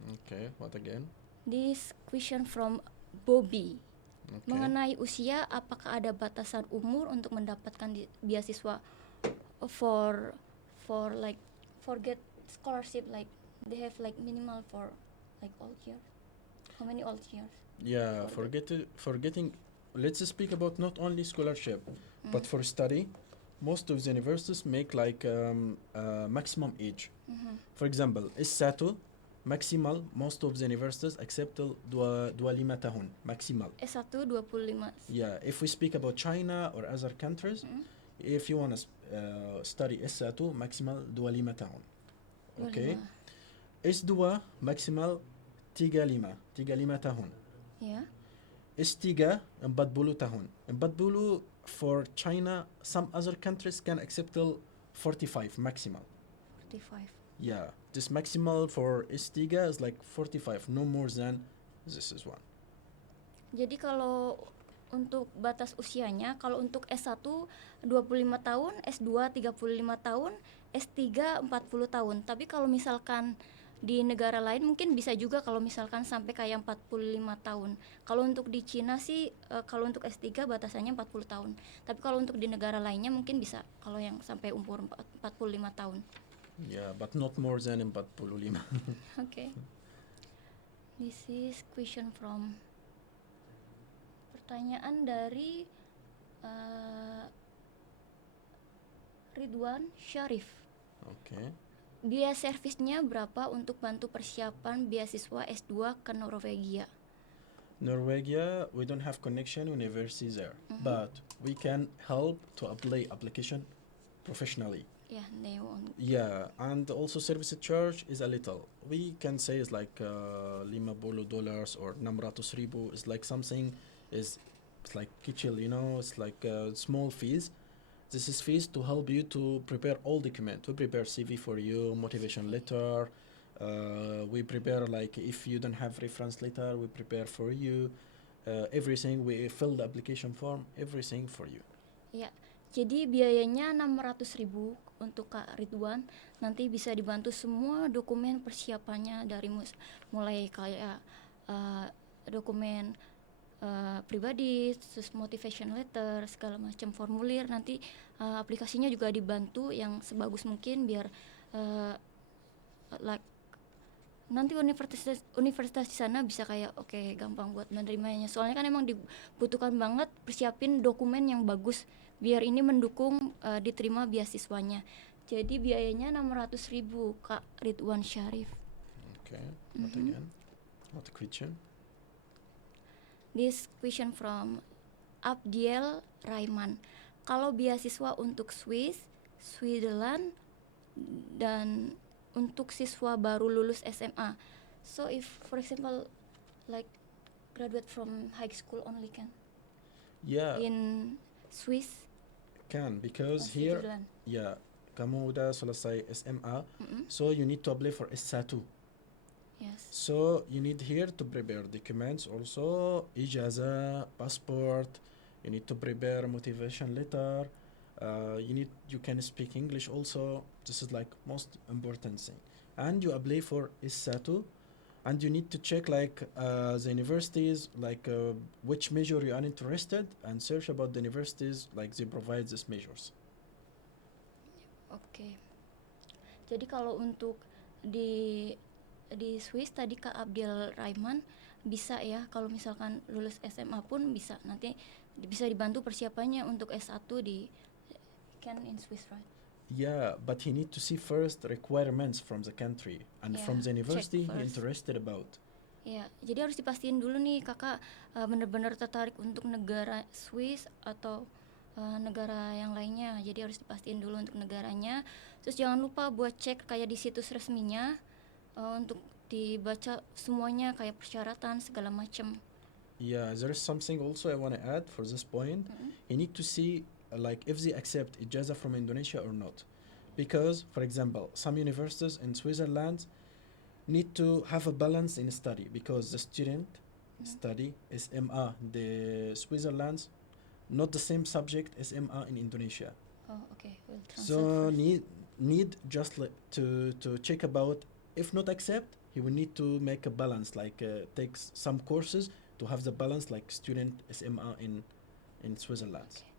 Okay, what again? This question from Bobby. Okay. Mengenai usia, apakah ada batasan umur untuk mendapatkan beasiswa for get scholarship, like they have like minimal for like all years. How many all years? Yeah, for getting, let's speak about not only scholarship, but for study. Most of the universities make like maximum age. For example, S1 maximal, most of the universities accept 25 tahun maximal. S1 25. Yeah, if we speak about China or other countries, if you want to study S1 maximal 25 tahun. Okay. S2 maximal 35 tahun. Yeah. S3 40 tahun. 40 for China, some other countries can accept till 45 maximal. 45. Yeah, this maximal for S3 is like 45, no more than this is one. Jadi kalau untuk batas usianya, kalau untuk S1 25 tahun, S2 35 tahun, S3 40 tahun. Tapi kalau misalkan di negara lain mungkin bisa juga kalau misalkan sampai kayak 45 tahun. Kalau untuk di Cina sih kalau untuk S3 batasannya 40 tahun. Tapi kalau untuk di negara lainnya mungkin bisa kalau yang sampai umur 45 tahun. Yeah, but not more than 45. Okay. This is question from pertanyaan dari Ridwan Syarif. Okay. Biaya servisnya berapa untuk bantu persiapan beasiswa S2 ke Norwegia? Norwegia, we don't have connection university there, but we can help to apply application professionally. Yeah, they won't. Yeah, and also service charge is a little. We can say it's like $50 or $600,000. It's like something it's like kecil, it's like small fees. This is fees to help you to prepare all document. We prepare CV for you, motivation letter. We prepare like if you don't have reference letter, we prepare for you. Everything we fill the application form, everything for you. Ya, jadi biayanya 600.000 untuk Kak Ridwan. Nanti bisa dibantu semua dokumen persiapannya dari mulai kayak dokumen pribadi, terus motivation letter, segala macam formulir. Nanti aplikasinya juga dibantu yang sebagus mungkin biar like nanti universitas di sana bisa kayak oke, gampang buat menerimanya. Soalnya kan emang dibutuhkan banget persiapin dokumen yang bagus biar ini mendukung diterima beasiswanya. Jadi biayanya 600.000 Kak Ridwan Syarif. Okay. What again? What question? This question from Abdiel Raiman. Kalau beasiswa untuk Swiss, Switzerland, dan untuk siswa baru lulus SMA. So if for example like graduate from high school only can Yeah, in Swiss can or because here, Switzerland. yeah, kamu udah selesai SMA, so you need to apply for S1. Yes. So you need here to prepare documents also, ijaza, passport. You need to prepare motivation letter. You can speak English also. This is like most important thing. And you apply for S1, and you need to check like the universities, like which major you are interested, and search about the universities like they provide these majors. Oke. Jadi kalau untuk di Swiss tadi Kak Abdiel Raiman bisa ya, kalau misalkan lulus SMA pun bisa nanti bisa dibantu persiapannya untuk S1 di can in Swiss, right? Yeah, but he need to see first requirements from the country and from the Yeah, university check he first. interested about. Ya, jadi harus dipastiin dulu nih kakak benar-benar tertarik untuk negara Swiss atau negara yang lainnya. Jadi harus dipastiin dulu untuk negaranya. Terus jangan lupa buat cek kayak di situs resminya untuk dibaca semuanya kayak persyaratan segala macam. Yeah, there is something also I want to add for this point. You need to see like if they accept ijaza from Indonesia or not, because for example, some universities in Switzerland need to have a balance in study because the student study SMA the Switzerland not the same subject SMA in Indonesia. Oh, okay. We'll transfer So first. need just like to check about if not accept he will need to make a balance like takes some courses to have the balance like student SMA in Switzerland. Okay.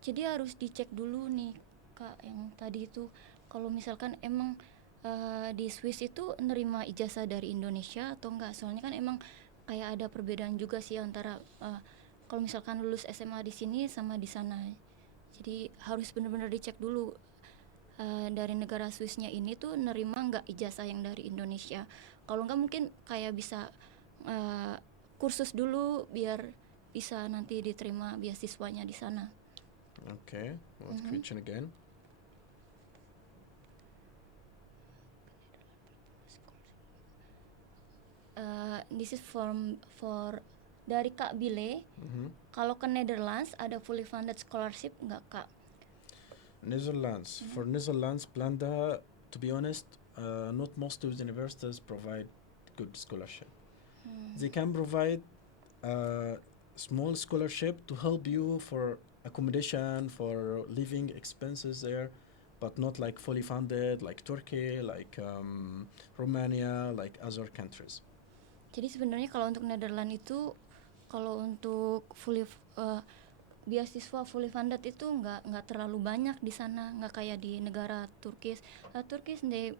Jadi harus dicek dulu nih Kak yang tadi itu kalau misalkan emang di Swiss itu nerima ijazah dari Indonesia atau enggak. Soalnya kan emang kayak ada perbedaan juga sih antara kalau misalkan lulus SMA di sini sama di sana. Jadi harus benar-benar dicek dulu dari negara Swissnya ini tuh nerima nggak ijazah yang dari Indonesia. Kalau enggak mungkin kayak bisa kursus dulu biar bisa nanti diterima beasiswanya di sana. Okay, what question again? This is for dari Kak Bile. Kalau ke Netherlands ada fully funded scholarship nggak Kak? Netherlands. For Netherlands, Blanda, to be honest, not most of the universities provide good scholarship. They can provide small scholarship to help you for accommodation, for living expenses there, but not like fully funded like Turkey, like Romania, like other countries. Jadi sebenarnya kalau untuk Netherlands itu kalau untuk beasiswa fully funded itu nggak terlalu banyak di sana, nggak kayak di negara Turkish. Turkish they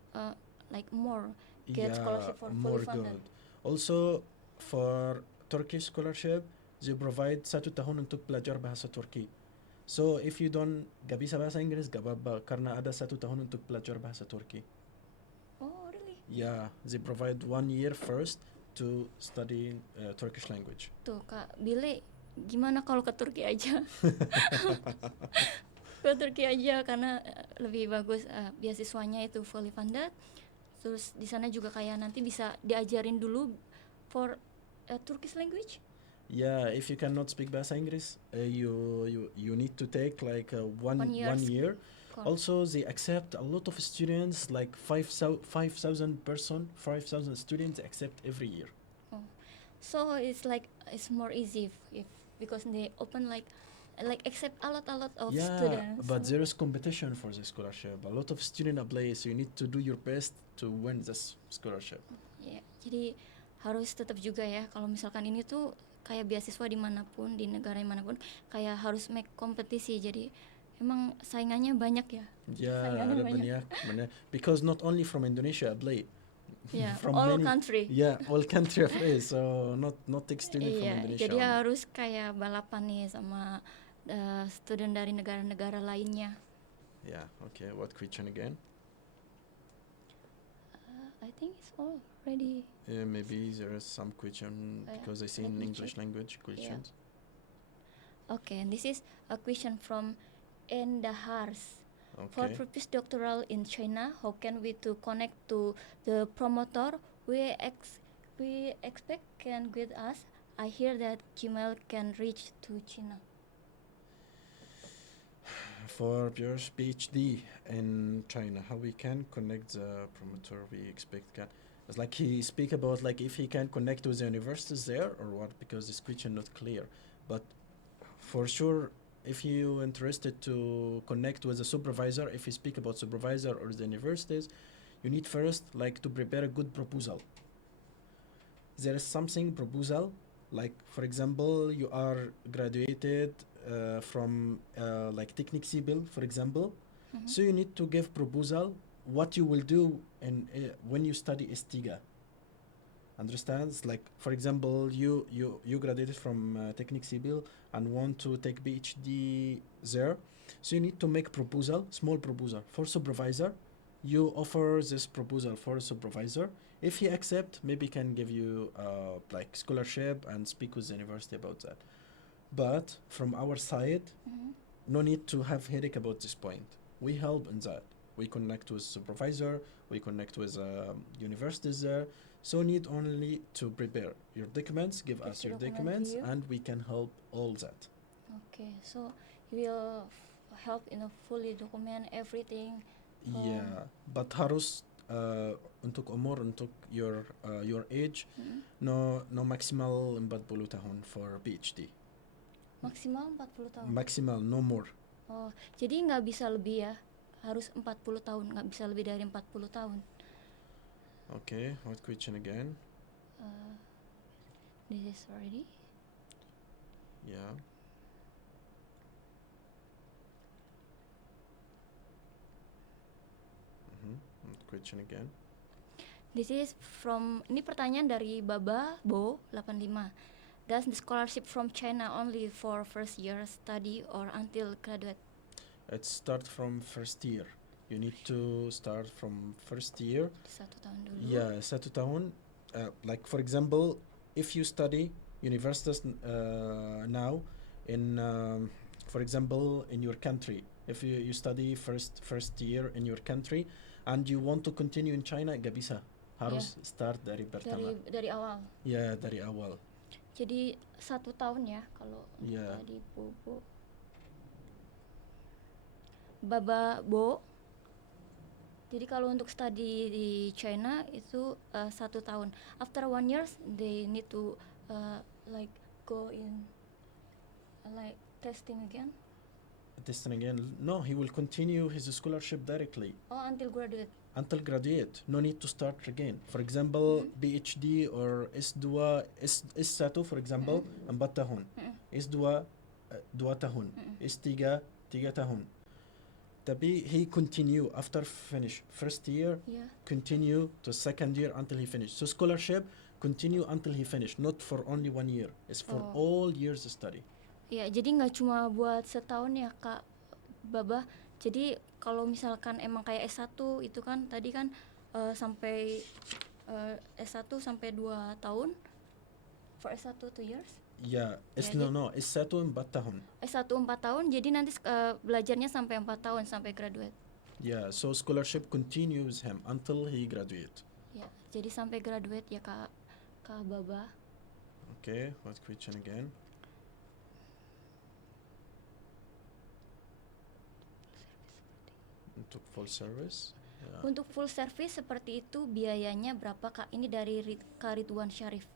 like more get scholarship for more fully funded. good. Also, for Turkish scholarship, they provide 1 tahun untuk belajar bahasa Turki. So, if you gak bisa bahasa Inggris, gak apa-apa, karena ada 1 tahun untuk belajar bahasa Turki. Oh really? Yeah, they provide 1 year first to study Turkish language. Tuh Kak Bile, gimana kalau ke Turki aja? Ke Turki aja karena lebih bagus beasiswanya itu fully funded. Terus di sana juga kayak nanti bisa diajarin dulu for Turkish language. Yeah, if you cannot speak bahasa Inggris, you need to take like One year 1 year. course. Also, they accept a lot of students, like 5,000 students accept every year. So it's like it's more easy if because they open like accept a lot of Yeah, students. but there is competition for the scholarship. A lot of student apply, so you need to do your best to win this scholarship. Ya, jadi harus tetap juga ya kalau misalkan ini tuh kayak beasiswa dimanapun di negara manapun kayak harus make kompetisi, jadi emang saingannya banyak ya. Yeah, Saingannya ada banyak. banyak. Because not only from Indonesia apply. Ya, From all many- country. Yeah, all country apply. So not take student from Iya, Indonesia. jadi only. harus kayak balapan nih sama student dari negara-negara lainnya. Yeah. Okay. What question again? I think it's all ready. Maybe there is some question because I see let in me English check. language questions. Okay, this is a question from Endahars. For Okay. previous doctoral in China, how can we to connect to the promoter we expect can with us? I hear that Gmail can reach to China. For your PhD in China, how we can connect the promoter we expect can. It's like he speak about like if he can connect with the universities there or what, because this question not clear. But for sure, if you interested to connect with a supervisor, if you speak about supervisor or the universities, you need first like to prepare a good proposal. There is something proposal, like for example, you are graduated from like Technic Civil, for example. Mhm. So you need to give proposal what you will do in when you study Estiga. Understands? Like for example, you graduated from Technic Civil and want to take PhD there. So you need to make proposal, small proposal for supervisor. You offer this proposal for a supervisor. If he accept, maybe can give you like scholarship and speak with the university about that. But from our side, Mhm. no need to have headache about this point. We help in that. We connect with supervisor, we connect with universities there. So need only to prepare your documents, give Give us the your document documents, here. and we can help all that. Okay, so he will help in a fully document everything. Yeah, but harus untuk umur untuk your age Mhm. no maximal 40 tahun for PhD. Maksimal 40 tahun. Maximal no more. Oh, jadi nggak bisa lebih ya? Harus 40 tahun, nggak bisa lebih dari 40 tahun. Okay, what question again? This is already. Yeah. What question again? This is from, ini pertanyaan dari Baba Bo 85. Does the scholarship from China only for first year study or until graduate? It start from first year. You need to start from first year. 1 tahun dulu. Yeah, 1 tahun. Like for example, if you study universities now in, for example, in your country, if you study first year in your country and you want to continue in China, gak bisa. Harus start dari pertama. Dari awal. Ya, dari awal. Jadi 1 tahun ya kalau untuk Yeah. tadi Bobo. Baba Bo. Jadi kalau untuk study di China itu 1 tahun. After 1 year they need to like go in like testing again. Testing again. No, he will continue his scholarship directly Oh, until graduate. until graduate. No need to start again. For example, PhD or S2, S1 for example, 4 tahun. S2, 2 tahun. S3, 3 tahun. Tapi he continue after finish first year, Yeah. continue to second year until he finish. So scholarship continue until he finish, not for only 1 year. It's for Oh. all years study. Ya, jadi nggak cuma buat setahun ya Kak Baba. Jadi kalau misalkan emang kayak S1 itu kan tadi kan sampai S1 sampai 2 tahun. For S1 2 years. Yeah, it's Jadi- no, S1 4 tahun. S1 4 tahun, jadi nanti belajarnya sampai 4 tahun sampai graduate. Yeah, so scholarship continues him until he graduate. Ya, jadi sampai graduate ya Kak Baba. Okay, what question again? Untuk full service. Yeah. Untuk full service seperti itu biayanya berapa Kak? Ini dari Kak Ridwan Syarif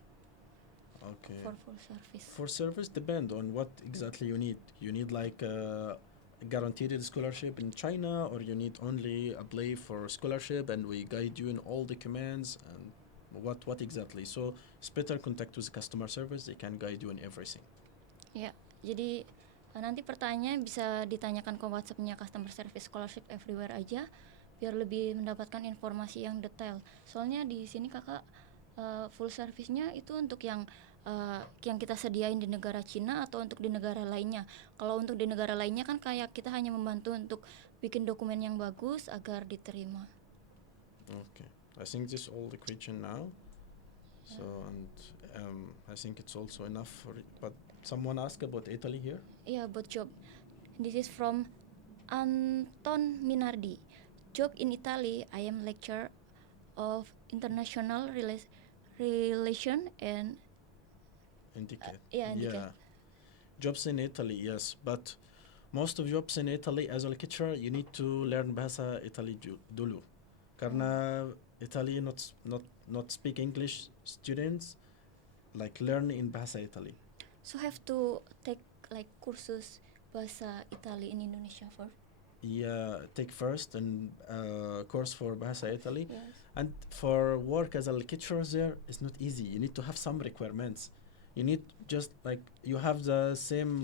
Okay. for full service. For service depend on what exactly you need. You need like a guaranteed scholarship in China, or you need only apply for scholarship and we guide you in all the commands and what exactly. So it's better contact with customer service. They can guide you in everything. Ya, jadi nanti pertanyaan bisa ditanyakan ke WhatsApp-nya Customer Service Scholarship Everywhere aja biar lebih mendapatkan informasi yang detail. Soalnya di sini Kakak full service-nya itu untuk yang kita sediain di negara Cina atau untuk di negara lainnya. Kalau untuk di negara lainnya kan kayak kita hanya membantu untuk bikin dokumen yang bagus agar diterima. Okay. I think this all the question now. So and I think it's also enough for it. But someone asked about Italy here. Yeah, about job. This is from Anton Minardi. Job in Italy. I am lecturer of international relation and Indicate. indicate. Jobs in Italy, yes, but most of jobs in Italy as a lecturer you need to learn bahasa Italy dulu. Karena Italy not speak English students like learn in bahasa Italy. So have to take like kursus bahasa Italy in Indonesia for. Yeah, take first and course for bahasa Italy. Yes. And for work as a lecturer there, it's not easy. You need to have some requirements. You need just like you have the same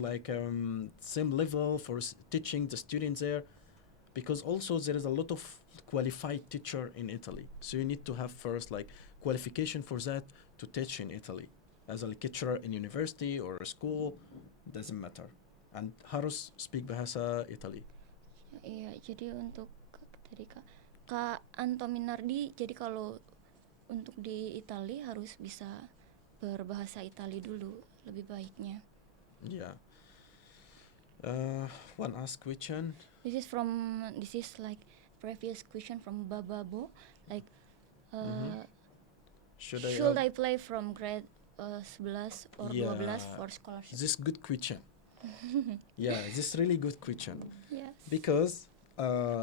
same level for teaching the students there, because also there is a lot of qualified teacher in Italy. So you need to have first like qualification for that to teach in Italy as a lecturer in university or a school, doesn't matter. And harus speak bahasa Italy. Iya, jadi untuk tadi Kak Anto Minardi, jadi kalau untuk di Itali harus bisa berbahasa Itali dulu lebih baiknya. Yeah. One ask question. This is like previous question from Bababo, like Should I play from grade 11 or 12 for scholarship? This good question. Yeah, this really good question. Yes. Because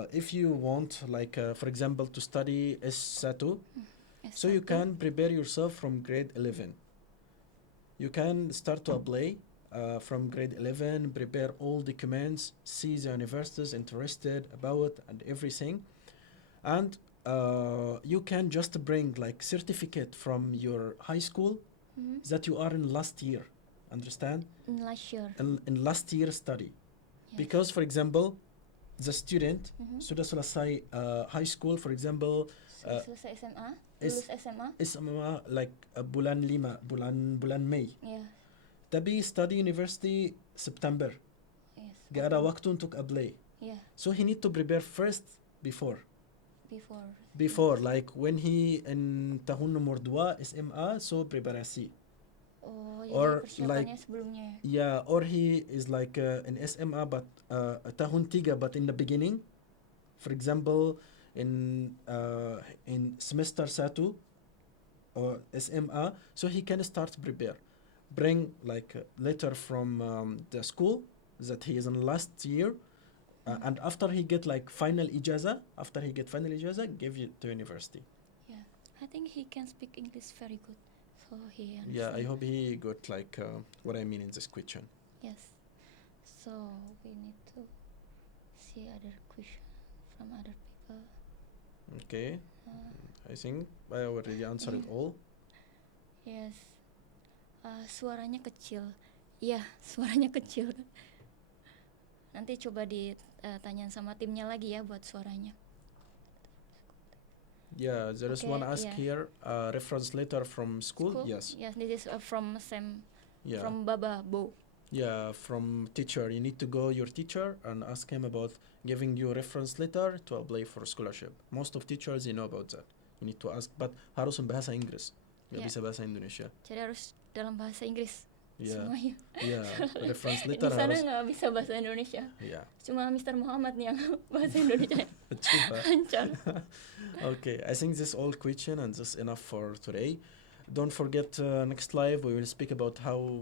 if you want like for example to study S1, so you can prepare yourself from grade 11. You can start to apply from grade 11, prepare all the documents, see the universities interested about and everything, and you can just bring like certificate from your high school that you are in last year, understand? In last year. In last year study. Yes. Because for example, the student sudah selesai high school, for example, Selesai SMA, lulus SMA. SMA like bulan 5, bulan Mei. Yeah. Tapi study university September. Yes. Gak ada waktu untuk apply. Yeah. So he need to prepare first before like when he in tahun nomor 2 SMA, so preparasi. Oh, Or jadi like persiapannya sebelumnya. yeah, or he is like in SMA but tahun 3 but in the beginning, for example in semester 1 or SMA, so he can start to prepare, bring like a letter from the school that he is in last year, and after he get like final ijaza, give it to university. Yeah, I think he can speak English very good, so he understand. Yeah, I hope he got like what I mean in this question. Yes. So we need to see other question from other people. Okay, I think I already answered it all. Yes. Suaranya kecil. Iya, suaranya kecil. Nanti coba ditanyain sama timnya lagi ya buat suaranya. Yeah, there is Okay, one ask yeah. here. Reference letter from school. Yes. Yes, this is from Sam, Yeah. from Baba Bo. Yeah, from teacher. You need to go your teacher and ask him about giving you reference letter to apply for scholarship. Most of teachers you know about that. You need to ask, but harus bahasa Inggris. Gak Yeah. bisa bahasa Indonesia. Jadi harus dalam bahasa Inggris Yeah. semuanya. Yeah, reference Di letter sana harus. nggak bisa bahasa Indonesia. Yeah. Cuma Mr. Muhammad nih yang bahasa Indonesia Coba. lancar. Okay, I think this all question and this enough for today. Don't forget next live we will speak about how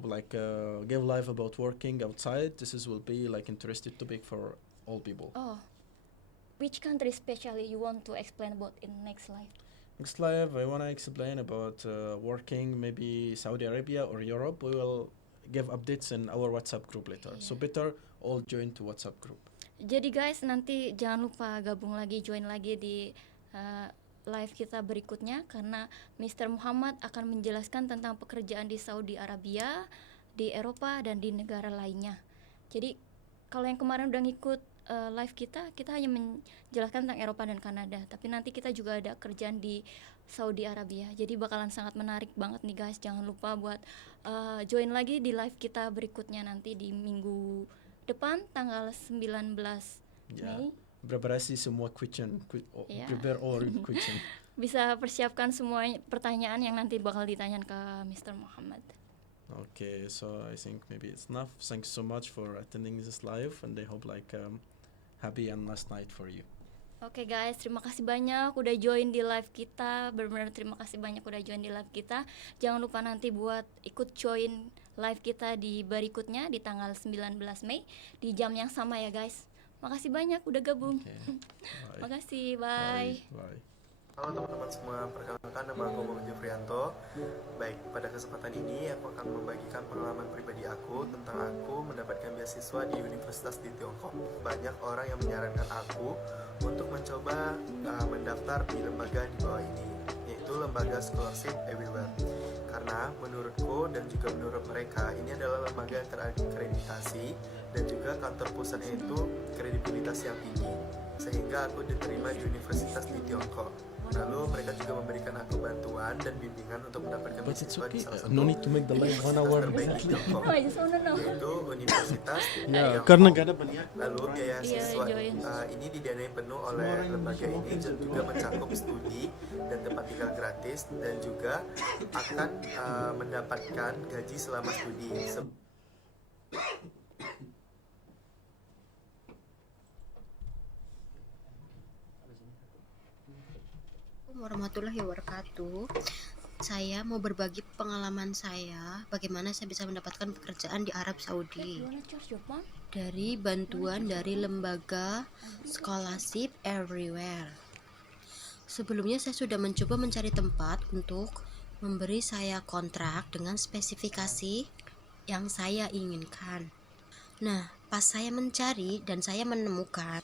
give live about working outside. Will be like interesting topic for all people. Oh, which country especially you want to explain about in next live? Next live I wanna explain about working maybe Saudi Arabia or Europe. We will give updates in our WhatsApp group later. So better all join to WhatsApp group. Jadi guys, nanti jangan lupa gabung lagi, join lagi di live kita berikutnya, karena Mr. Muhammad akan menjelaskan tentang pekerjaan di Saudi Arabia, di Eropa, dan di negara lainnya. Jadi kalau yang kemarin udah ngikut live kita hanya menjelaskan tentang Eropa dan Kanada, tapi nanti kita juga ada kerjaan di Saudi Arabia. Jadi bakalan sangat menarik banget nih guys. Jangan lupa buat join lagi di live kita berikutnya nanti di minggu depan tanggal 19 Mei. Preparasi semua question. Yeah. Prepare all question. Bisa persiapkan semua pertanyaan yang nanti bakal ditanyakan ke Mr. Muhammad. Okay, so I think maybe it's enough. Thanks so much for attending this live, and I hope happy and last night for you. Oke guys, terima kasih banyak udah join di live kita. Benar-benar terima kasih banyak udah join di live kita. Jangan lupa nanti buat ikut join live kita di berikutnya di tanggal 19 Mei di jam yang sama ya guys. Makasih banyak udah gabung. Okay. Bye. Makasih, bye. Bye. Halo teman-teman semua, perkenalkan nama aku Muhammad Jufrianto. Baik, pada kesempatan ini aku akan membagikan pengalaman pribadi aku tentang aku mendapatkan beasiswa di universitas di Tiongkok. Banyak orang yang menyarankan aku untuk mencoba mendaftar di lembaga di bawah ini, yaitu lembaga Scholarship Everywhere. Karena menurutku dan juga menurut mereka, ini adalah lembaga yang terakreditasi dan juga kantor pusatnya itu kredibilitas yang tinggi, sehingga aku diterima di universitas di Tiongkok. Lalu mereka juga memberikan aku bantuan dan bimbingan untuk mendapatkan But it's beasiswa di okay. salah satu No need to make the live 1 hour. terbaik di Tiongkok, No, I just wanna know. yaitu Universitas Ya, Tiongkok. karena gak ada banyak. Lalu biaya Iya, siswa join. ini didanai penuh oleh lembaga ini dan juga mencakup studi dan tempat tinggal gratis, dan juga akan mendapatkan gaji selama studi. Warahmatullahi wabarakatuh. Saya mau berbagi pengalaman saya bagaimana saya bisa mendapatkan pekerjaan di Arab Saudi You wanna charge your phone? dari bantuan dari lembaga Scholarship Everywhere. Sebelumnya saya sudah mencoba mencari tempat untuk memberi saya kontrak dengan spesifikasi yang saya inginkan. Nah, pas saya mencari dan saya menemukan